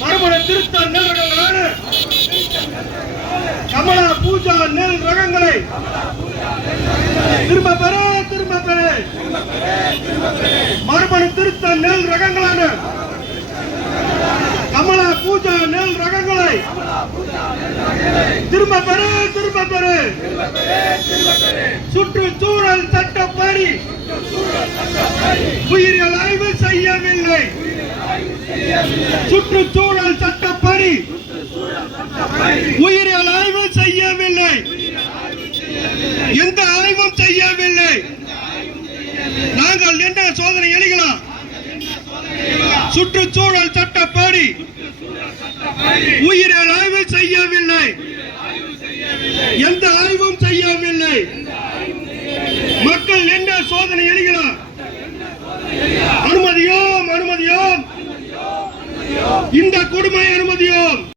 மறுமண திருத்த நெல் கமலா பூஜா நெல் ரகங்களை திரும்ப பெற திரும்ப பெற. மறுமண திருத்த நெல் ரகங்களான கமலா பூஜா நெல் ரகங்களை திரும்ப பெற திரும்ப பெற. சுற்றுச்சூழல் சட்டப்படி உயிரியல் ஆய்வு செய்யவில்லை. சுற்றுச்சூழல் சட்டப்படி உயிரியல் ஆய்வு செய்யவில்லை. எந்த ஆய்வும் செய்யவில்லை. நாங்கள் என்ன சோதனை எழுகலாம் சுற்றுச்சூழல் சட்டப்படி உயிரியல் ஆய்வு செய்யவில்லை. எந்த ஆய்வும் செய்யவில்லை மக்கள் என்ன சோதனை எழுகலாம் அனுமதியோம் அனுமதியோம் இந்த கொடுமை அனுமதியோம்.